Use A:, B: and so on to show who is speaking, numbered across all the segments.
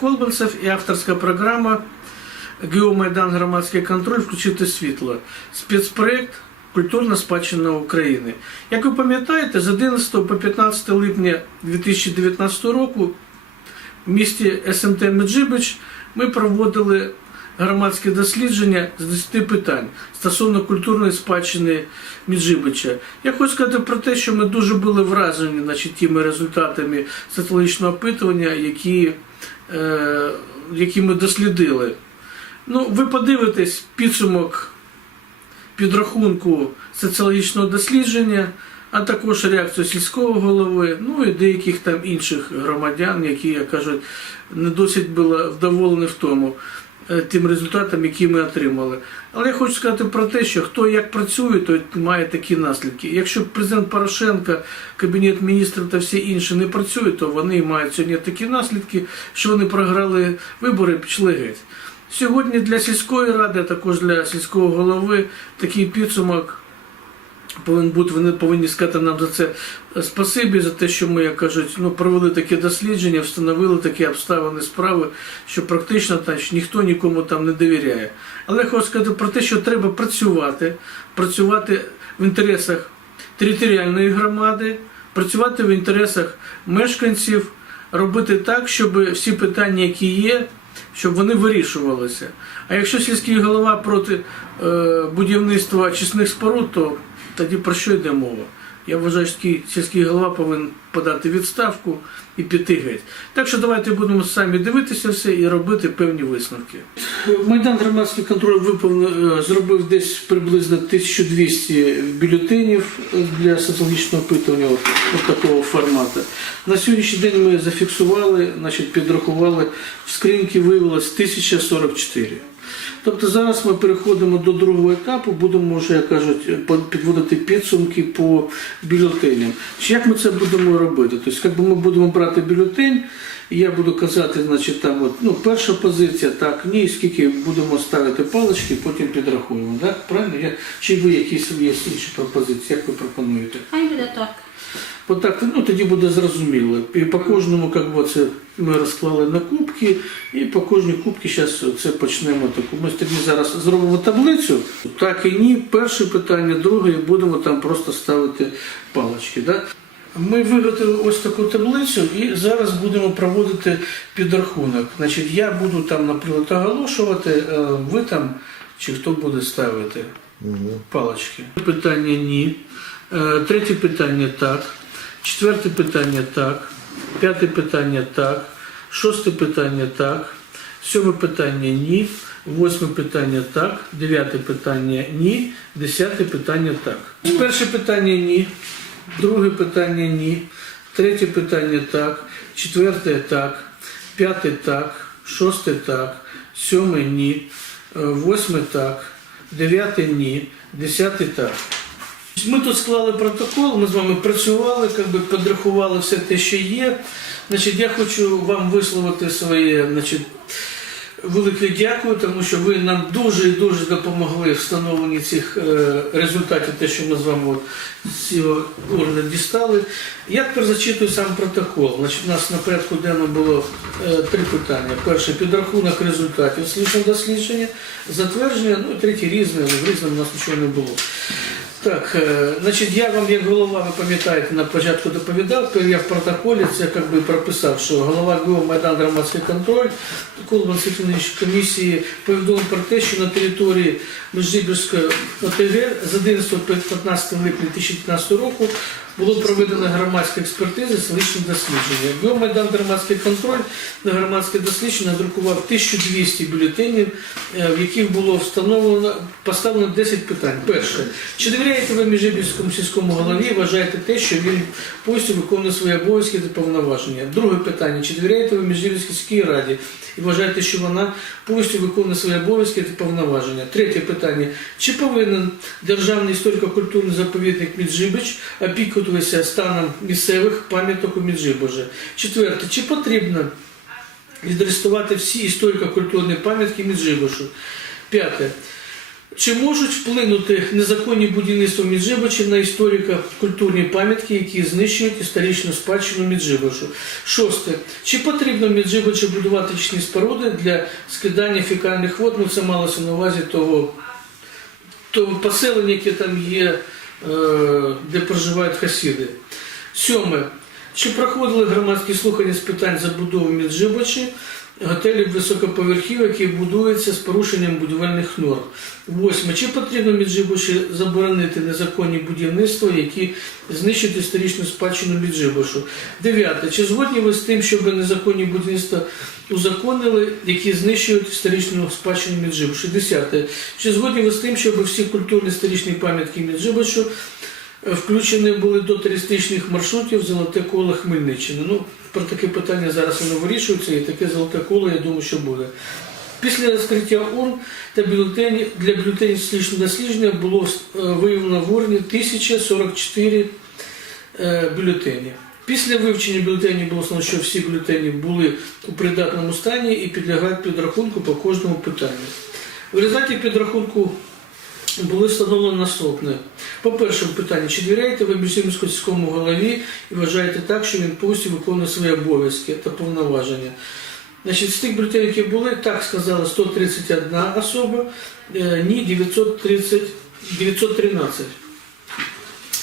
A: Колбанцев і авторська програма Геомайдан Громадський контроль Включити світло. Спецпроект Культурна спадщина України. Як ви пам'ятаєте, з 11 по 15 липня 2019 року в місті СМТ Меджибич ми проводили громадське дослідження з 10 питань стосовно культурної спадщини Меджибича. Я хочу сказати про те, що ми дуже були вражені значить, тими результатами соціологічного опитування, які, які ми дослідили. Ну, ви подивитесь підсумок підрахунку соціологічного дослідження, а також реакцію сільського голови, ну і деяких там інших громадян, які, як кажуть, не досить були вдоволені в тому е, тим результатам, які ми отримали. Але я хочу сказати про те, що хто як працює, той має такі наслідки. Якщо президент Порошенко, кабінет міністрів та всі інші не працюють, то вони мають сьогодні такі наслідки, що вони програли вибори пішли геть. Сьогодні для сільської ради, а також для сільського голови такий підсумок повинен бути. Вони повинні сказати нам за це спасибі, за те, що ми, як кажуть, ну, провели таке дослідження, встановили такі обставини справи, що практично так, ніхто нікому там не довіряє. Але я хочу сказати про те, що треба працювати, працювати в інтересах територіальної громади, працювати в інтересах мешканців, робити так, щоб всі питання, які є, щоб вони вирішувалися. А якщо сільський голова проти е, будівництва очисних споруд, то тоді про що йде мова? Я вважаю, що сільський голова повинен подати відставку і піти геть. Так що давайте будемо самі дивитися все і робити певні висновки. Майдан громадський контроль виповнив, е, зробив десь приблизно 1200 бюлетенів для соціологічного опитування такого формату. На сьогоднішній день ми зафіксували, значить, підрахували, в скриньки виявилось 1044. Тобто зараз ми переходимо до другого етапу, будемо вже, як кажуть, підводити підсумки по бюлетеням. Чи як ми це будемо робити? Тобто, якби ми будемо брати бюлетень, я буду казати, значить, там от, ну, перша позиція, так, ні, скільки будемо ставити палички, потім підрахуємо. Так? Правильно? Я, чи ви якісь є інші пропозиції, як ви пропонуєте?
B: Хай буде так.
A: От так, ну тоді буде зрозуміло. І по кожному, як би, це ми розклали на кубки, і по кожній кубці зараз це почнемо таку. Ми тоді зараз зробимо таблицю. Так і ні. Перше питання, друге, і будемо там просто ставити палички. Да? Ми виготовили ось таку таблицю і зараз будемо проводити підрахунок. Значить, я буду там, наприклад, оголошувати, е, ви там чи хто буде ставити палички. Питання ні. Е, Третє питання так. Четверте питання так. П'яте питання так. Шосте питання так. Сьоме питання ні. Восьме питання так. Дев'яте питання ні. Десяте питання так. Перше питання ні. Друге питання ні. Третє питання так. Четверте так. П'яте так. Шосте так. Сьоме ні. Е, Восьме так. Дев'яте ні. Десяте так. Ми тут склали протокол, ми з вами працювали, як би підрахували все те, що є. Значить, я хочу вам висловити своє велике дякую, тому що ви нам дуже і дуже допомогли в встановленні цих е, результатів, те, що ми з вами з цього урна дістали. Я тепер зачитую сам протокол. Значить, у нас на порядку денному було е, три питання. Перше підрахунок результатів слідчого дослідження, затвердження, ну і третє різне, але в різному у нас нічого не було. Так, е, значить, я вам як голова, ви пам'ятаєте, на початку доповідав, то я в протоколі це як би прописав, що голова ГО Майдан громадський контроль Колбан Світлович комісії повідомив про те, що на території Межибірської ОТГ з 11 по 15 липня 2015 року було проведено громадська експертиза з личним дослідження. ГО Майдан громадський контроль на громадське дослідження надрукував 1200 бюлетенів, е, в яких було встановлено поставлено 10 питань. Перше, чи довіряєте ви Міжибірському сільському голові? Вважаєте те, що він повністю виконує свої обов'язки та повноваження? Друге питання: чи довіряєте ви Міжибірській сільській раді і вважаєте, що вона повністю виконує свої обов'язки та повноваження? Третє питання: чи повинен державний історико-культурний заповідник Міджибич опікуватися станом місцевих пам'яток у Міджибожі? Четверте, чи потрібно відреставрувати всі історико-культурні пам'ятки Міджибошу? П'яте. Чи можуть вплинути незаконні будівництва Міджибичі на історико-культурні пам'ятки, які знищують історичну спадщину Міджибишу? Шосте. Чи потрібно Міджибичі будувати очисні споруди для скидання фекальних вод? Ну це малося на увазі того, того поселення, яке там є, де проживають хасіди. Сьоме. Чи проходили громадські слухання з питань забудови Міджибичі, готелів високоповерхів, які будуються з порушенням будівельних норм? Восьме. Чи потрібно Міджибуші заборонити незаконні будівництва, які знищують історичну спадщину Міджибушу? Дев'яте. Чи згодні ви з тим, щоб незаконні будівництва узаконили, які знищують історичну спадщину Міджибушу? Десяте. Чи згодні ви з тим, щоб всі культурні історичні пам'ятки Міджибушу включені були до туристичних маршрутів Золоте коло Хмельниччини? Ну, про таке питання зараз воно вирішується, і таке золоте коло, я думаю, що буде. Після розкриття урн та бюлетені для бюлетенів слідчого дослідження було е, виявлено в урні 1044 е, бюлетені. Після вивчення бюлетенів було встановлено, що всі бюлетені були у придатному стані і підлягають підрахунку по кожному питанню. В результаті підрахунку було встановлені наступне. По першому питанню, чи довіряєте ви Бюсімському сільському голові і вважаєте так, що він повністю виконує свої обов'язки та повноваження? Значить, з тих бюлетенів, які були, так сказала 131 особа, е, ні 930, 913.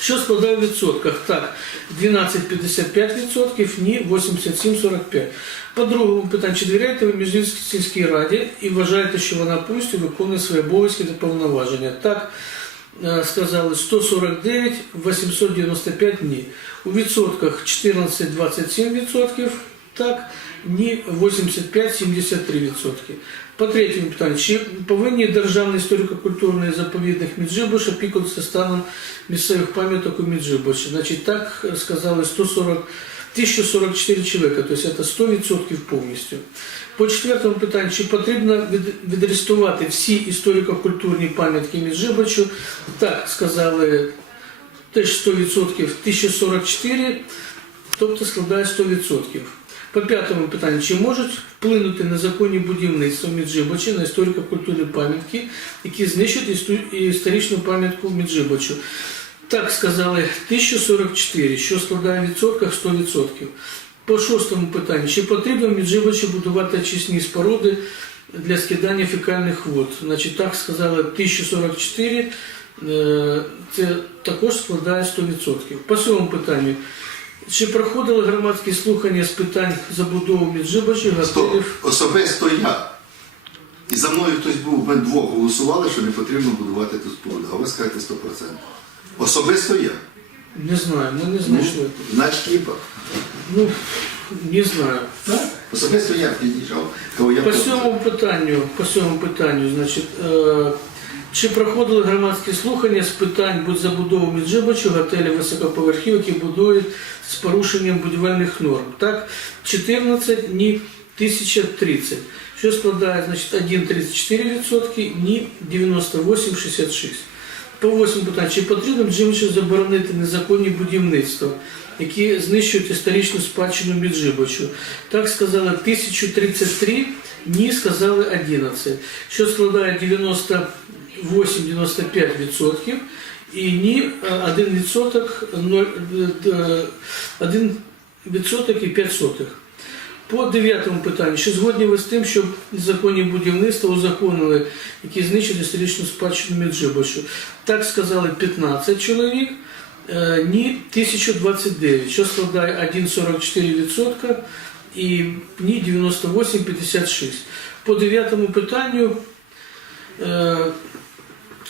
A: Що складає в відсотках? Так, 12,55%, ні 87,45%. По другому питанню, чи довіряєте ви Міжнівській сільській раді і вважаєте, що вона повністю виконує свої обов'язки та повноваження? Так, е, сказали 149, 895 ні. У відсотках 14,27%, так, ні 85-73%. По третьому питанню, чи повинні державний історико-культурний заповідник Міджибуша опікуватися станом місцевих пам'яток у Міджибуші? Значить, так сказали 140, 1044 чоловіка, тобто це 100% повністю. По четвертому питанню, чи потрібно від- відреєструвати всі історико-культурні пам'ятки Міджибучу? Так, сказали теж 100%, 1044, тобто складає 100%. По п'ятому питанню, чи можуть вплинути незаконні будівництва Міджибочі на історико-культурні пам'ятки, які знищують істу- історичну пам'ятку Міджибочу? Так сказали 1044, що складає в відсотках 100%. По шостому питанню, чи потрібно в Міджибочі будувати очисні споруди для скидання фекальних вод? Значить, так сказали 1044, е, це також складає 100%. По сьомому питанню, чи проходили громадські слухання з питань забудови Міджибочі,
B: Стоп, особисто я. І за мною хтось був, ми двох голосували, що не потрібно будувати ту споруду. А ви скажете 100%. Особисто я.
A: Не знаю, ми не знайшли.
B: Значить, типа.
A: Ну, не знаю.
B: Особисто я я
A: По сьомому питанню, по сьомому питанню, значить, е, чи проходили громадські слухання з питань будь-забудови Міджибачу, готелів високоповерхів, які будують з порушенням будівельних норм? Так, 14, ні 1030. Що складає, значить, 1,34%, ні 98,66. По восьмому питанню, чи потрібно Джимчу заборонити незаконні будівництва, які знищують історичну спадщину Міджибочу? Так сказали 1033, ні сказали 11, що складає 98-95% і ні е, 1 відсоток, 0, 1 відсоток і 5 сотих. По дев'ятому питанню, чи згодні ви з тим, щоб незаконні будівництва узаконили, які знищують історичну спадщину Меджибочу? Так сказали 15 чоловік, е, ні 1029, що складає 1,44% і ні 98,56. По дев'ятому питанню е,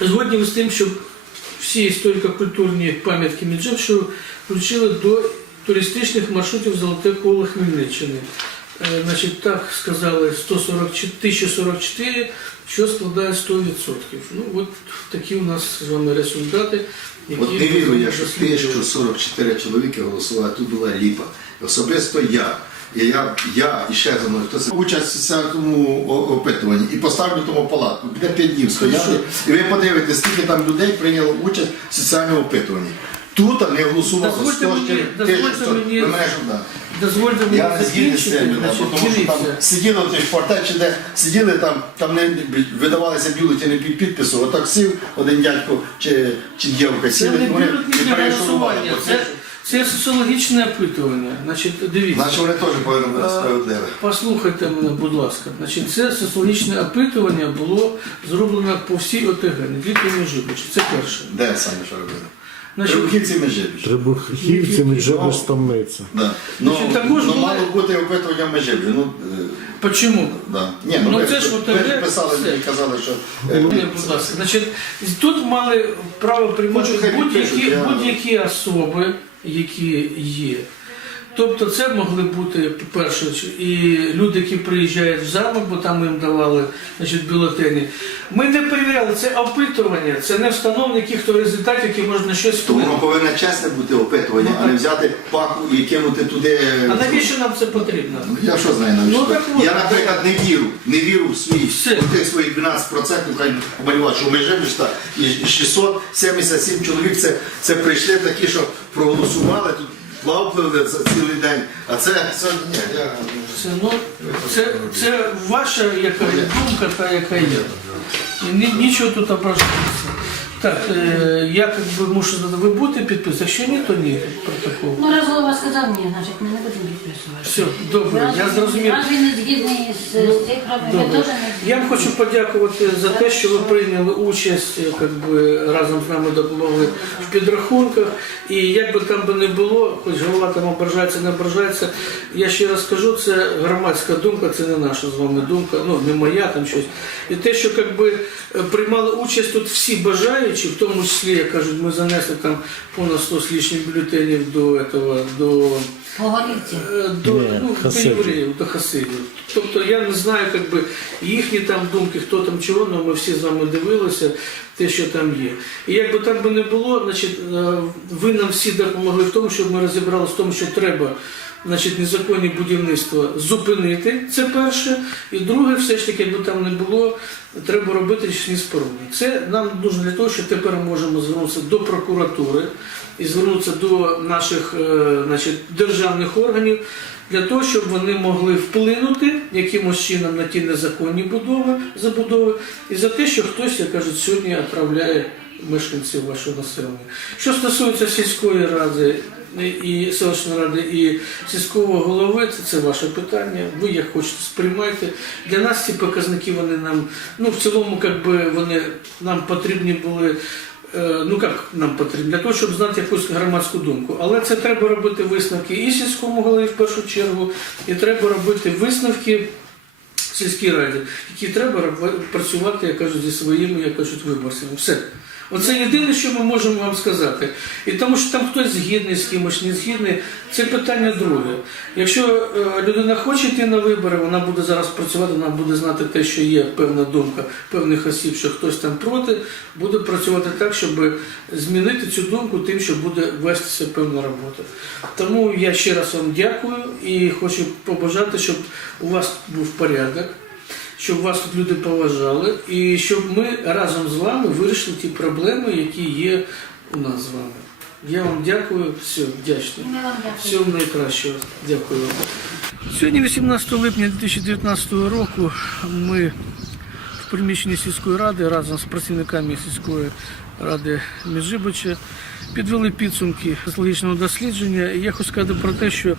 A: згодні з тим, щоб всі історико-культурні пам'ятки Меджибшу включили до туристичних маршрутів Золоте коло Хмельниччини. Е, Значить, так сказали 144, 1044, що складає 100%. Ну, от такі у нас з вами результати. які
B: От не вірю я, що. 1044 чоловіки голосували, тут була ліпа. Особисто я. І я, я і ще за мною хтось участь в цьому опитуванні і поставлю тому палатку. Буде 5 днів стояти. І ви подивитесь, скільки там людей прийняло участь в соціальному опитуванні. тут не голосували.
A: Дозвольте
B: Сто
A: мені- дозвольте мені-
B: ви мене що, да.
A: Дозвольте мені
B: Я не згідний з
A: закінчити,
B: цим, да,
A: значить,
B: тому що там
A: дивіться.
B: сиділи в тих фортечі, де сиділи там, там не видавалися бюлетені під підпису. Отак сів один дядько чи, чи дівка
A: Це
B: сіли,
A: не
B: і вони
A: бюлетні для
B: перейшовували.
A: голосування, це, це соціологічне опитування. Значить, дивіться.
B: Значить вони теж повинні бути справедливі.
A: Послухайте мене, будь ласка. Значить, це соціологічне опитування було зроблено по всій ОТГ, не тільки Межибичі. Це перше.
B: Де самі що робили? Трибухівці Межибіж.
C: Трибухівці Меджибиш стомниця.
B: Да. Ну,
A: Значить, також
B: ну,
A: були-
B: мало бути опитування в Ну, е,
A: Чому?
B: да. Ні, ну,
A: Ну,
B: ви,
A: це ж
B: ви,
A: ОТГ,
B: писали
A: все.
B: і казали, що... е,
A: Ні, будь ласка. Значить, тут мали право приймати
B: Хочу, хай
A: будь-які
B: підпишуть, я-
A: будь-які особи, які є. Тобто це могли бути, по-перше, і люди, які приїжджають в замок, бо там їм давали значить, бюлетені. Ми не перевіряли, це опитування, це не встановлення якихось результатів, які можна щось
B: Тому воно повинно чесне бути опитування, а не взяти паку і кинути туди.
A: А навіщо нам це потрібно?
B: Ну, Я що знаю навіщо?
A: Ну, так от.
B: я, наприклад, не вірю, не вірю в
A: Все.
B: у тих своїх 12%, хай малювати, що ми живемо, і 677 чоловік це, це прийшли такі, що проголосували тут. Плавали за цілий день, а це, це ні, я
A: Це, ну, це, це ваша яка є думка, та яка є. І ні, нічого тут ображатися. Так, е, я как би мушу задати, ви будете підписувати? Якщо ні, то ні протокол.
D: Ну, раз голова сказав ні, значить ми не будемо підписувати.
A: Все, добре, я зрозумів.
D: Раз він не згідний з, з тих робот, ми
A: Добре.
D: теж не
A: Я вам хочу подякувати за те, що ви прийняли участь, е, как би, разом з нами допомогли в підрахунках. І як би там би не було, хоч голова там ображається, не ображається, я ще раз кажу, це громадська думка, це не наша з вами думка, ну не моя там щось. І те, що как би, е, приймали участь тут всі бажаючі, в тому числі, як кажуть, ми занесли там понад 100 з лишнім бюлетенів до этого, до. Е, до, ну, до євреїв, до хасидів. Тобто я не знаю, як би, їхні там думки, хто там чого, але ми всі з вами дивилися, те, що там є. І як би там би не було, значить, е, ви нам всі допомогли в тому, щоб ми розібралися в тому, що треба значить, незаконні будівництва зупинити. Це перше. І друге, все ж таки, якби там не було, треба робити річні споруди. Це нам дуже для того, що тепер можемо звернутися до прокуратури і звернутися до наших е, значить, державних органів для того, щоб вони могли вплинути якимось чином на ті незаконні будови, забудови, і за те, що хтось, як кажуть, сьогодні відправляє мешканців вашого населення. Що стосується сільської ради і селищної ради, і сільського голови, це, це ваше питання. Ви як хочете сприймайте. Для нас ці показники вони нам, ну в цілому, як би вони нам потрібні були. Е, Ну як нам потрібно для того, щоб знати якусь громадську думку. Але це треба робити висновки і сільському голові в першу чергу, і треба робити висновки сільській раді, які треба працювати, як кажуть, зі своїми, як кажуть, виборцями. Все. Оце єдине, що ми можемо вам сказати. І тому що там хтось згідний з кимось, не згідний, це питання друге. Якщо е, людина хоче йти на вибори, вона буде зараз працювати, вона буде знати те, що є певна думка певних осіб, що хтось там проти, буде працювати так, щоб змінити цю думку тим, що буде вестися певна робота. Тому я ще раз вам дякую і хочу побажати, щоб у вас був порядок щоб вас тут люди поважали, і щоб ми разом з вами вирішили ті проблеми, які є у нас з вами. Я вам дякую, все,
D: дякуємо.
A: Всього найкращого. Дякую вам. Сьогодні, 18 липня 2019 року, ми в приміщенні сільської ради разом з працівниками сільської ради Міжибича підвели підсумки соціологічного дослідження. Я хочу сказати про те, що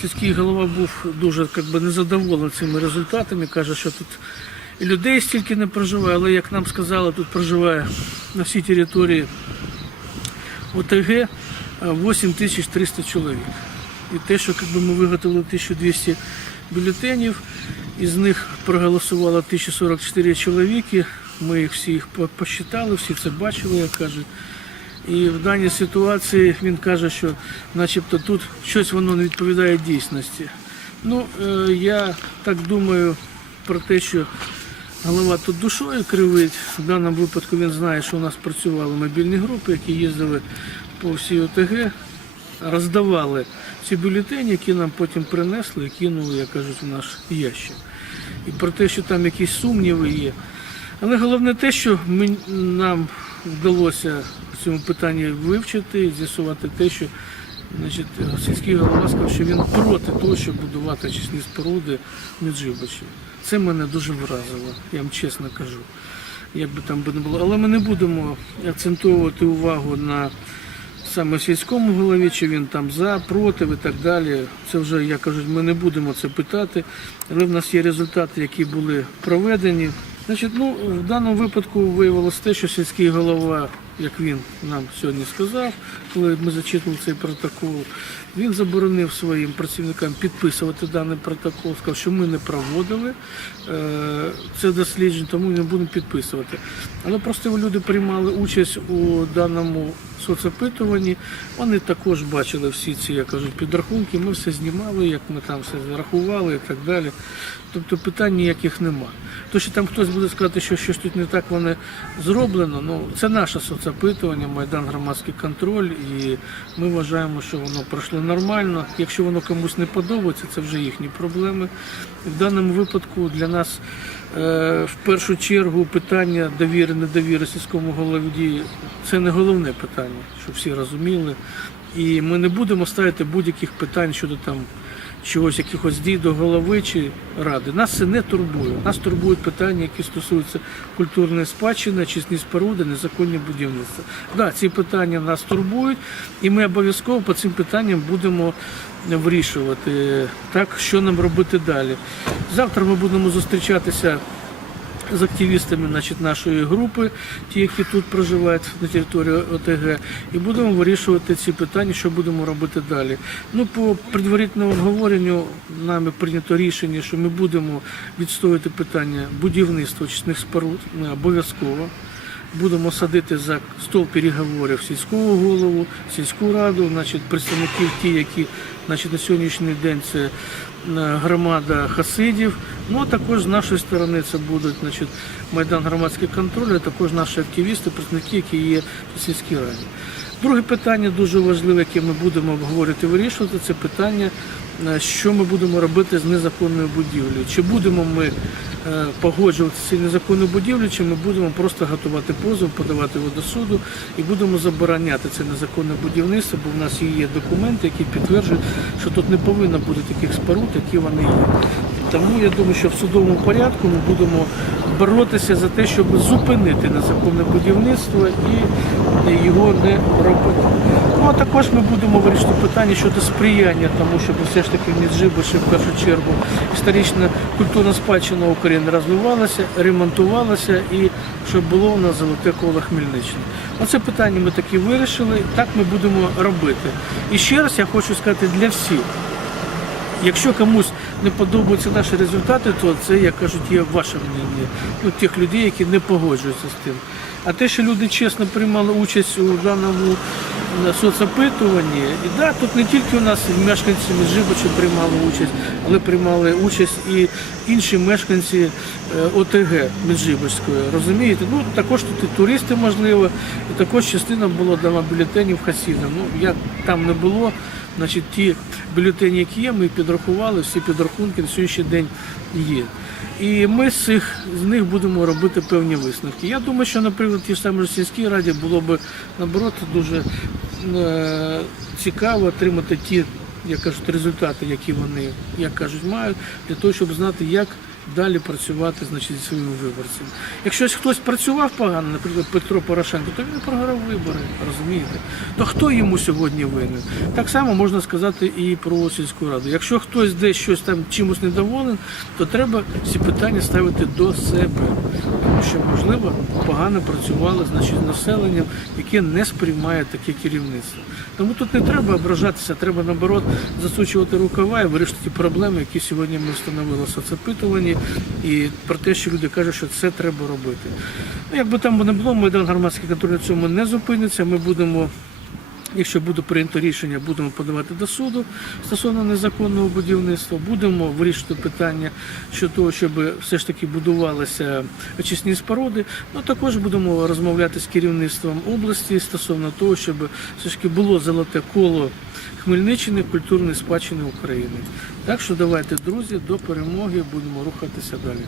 A: сільський голова був дуже як би, незадоволений цими результатами. Каже, що тут і людей стільки не проживає, але як нам сказали, тут проживає на всій території ОТГ е, 8300 чоловік. І те, що якби, ми виготовили 1200 бюлетенів, із них проголосувало 1044 чоловіки. Ми їх всіх по- посчитали, всі це бачили, як кажуть. І в даній ситуації він каже, що начебто тут щось воно не відповідає дійсності. Ну, е, я так думаю про те, що голова тут душою кривить. В даному випадку він знає, що у нас працювали мобільні групи, які їздили по всій ОТГ, роздавали ці бюлетені, які нам потім принесли і кинули, як кажуть, в наш ящик. І про те, що там якісь сумніви є. Але головне те, що ми, нам вдалося цьому питанні вивчити і з'ясувати те, що значить, сільський голова сказав, що він проти того, щоб будувати очисні споруди в Меджибачі. Це мене дуже вразило, я вам чесно кажу. Як би там би не було. Але ми не будемо акцентовувати увагу на саме сільському голові, чи він там за, проти і так далі. Це вже, я кажу, ми не будемо це питати. Але в нас є результати, які були проведені. Значить, ну, в даному випадку виявилося те, що сільський голова, як він нам сьогодні сказав, коли ми зачитували цей протокол, він заборонив своїм працівникам підписувати даний протокол, сказав, що ми не проводили е, це дослідження, тому не будемо підписувати. Але просто люди приймали участь у даному соцопитуванні. Вони також бачили всі ці, як кажуть, підрахунки. Ми все знімали, як ми там все рахували і так далі. Тобто питань ніяких нема. То, що там хтось буде сказати, що щось тут не так воно зроблено, ну це наше соцопитування, Майдан громадський контроль, і ми вважаємо, що воно пройшло нормально. Якщо воно комусь не подобається, це вже їхні проблеми. В даному випадку для нас е, в першу чергу питання довіри, недовіри сільському голові це не головне питання, щоб всі розуміли. І ми не будемо ставити будь-яких питань щодо там чогось, якихось дій до голови чи ради. Нас це не турбує. Нас турбують питання, які стосуються культурної спадщини, чисні споруди, незаконні будівництва. Да, ці питання нас турбують, і ми обов'язково по цим питанням будемо вирішувати, так, що нам робити далі. Завтра ми будемо зустрічатися з активістами значить, нашої групи, ті, які тут проживають на території ОТГ, і будемо вирішувати ці питання, що будемо робити далі. Ну, по предварительному обговоренню нами прийнято рішення, що ми будемо відстоювати питання будівництва очисних споруд обов'язково. Будемо садити за стол переговорів сільського голову, сільську раду, значить, представників ті, які значить, на сьогоднішній день це е, громада хасидів. Ну а також з нашої сторони це будуть значить, Майдан громадський контроль, а також наші активісти, представники, які є в сільській раді. Друге питання дуже важливе, яке ми будемо обговорювати вирішувати, це питання, що ми будемо робити з незаконною будівлею. Чи будемо ми е, погоджувати ці незаконну будівлю, чи ми будемо просто готувати позов, подавати його до суду і будемо забороняти це незаконне будівництво, бо в нас є документи, які підтверджують, що тут не повинно бути таких споруд, які вони є. Тому я думаю, що в судовому порядку ми будемо боротися за те, щоб зупинити незаконне будівництво і його не робити. Ну а також ми будемо вирішити питання щодо сприяння тому, щоб все ж таки в Міджибуші в першу чергу історична культурна спадщина України розвивалася, ремонтувалася і щоб було у нас золоте коло Хмельниччини. Оце питання ми таки вирішили, так ми будемо робити. І ще раз я хочу сказати для всіх. Якщо комусь не подобаються наші результати, то це, як кажуть, є ваше мнення, ну, тих людей, які не погоджуються з тим. А те, що люди чесно приймали участь у даному е, соцопитуванні, і да, тут не тільки у нас мешканці Меджибича приймали участь, але приймали участь і інші мешканці е, ОТГ Меджибицької. Розумієте? Ну також тут і туристи можливо, і також частина була дала бюлетенів хасідам. Ну як там не було. Значить, ті бюлетені, які є, ми підрахували, всі підрахунки на сьогоднішній день є. І ми з цих з них будемо робити певні висновки. Я думаю, що, наприклад, ті ж самі сільській раді було б наоборот дуже е, цікаво отримати ті, як кажуть, результати, які вони, як кажуть, мають, для того, щоб знати, як далі працювати значить, зі своїми виборцями. Якщо хтось працював погано, наприклад, Петро Порошенко, то він програв вибори, розумієте? То хто йому сьогодні винен? Так само можна сказати і про сільську раду. Якщо хтось десь щось там чимось недоволен, то треба ці питання ставити до себе. Тому що, можливо, погано працювали значить, населенням, яке не сприймає таке керівництво. Тому тут не треба ображатися, треба наоборот засучувати рукава і вирішити ті проблеми, які сьогодні ми встановили в і про те, що люди кажуть, що це треба робити. Ну, якби там не було, Майдан громадський контроль на цьому не зупиниться. Ми будемо. Якщо буде прийнято рішення, будемо подавати до суду стосовно незаконного будівництва, будемо вирішити питання щодо того, щоб все ж таки будувалися очисні споруди. Ну також будемо розмовляти з керівництвом області стосовно того, щоб все ж таки було золоте коло Хмельниччини культурної спадщини України. Так що давайте, друзі, до перемоги будемо рухатися далі.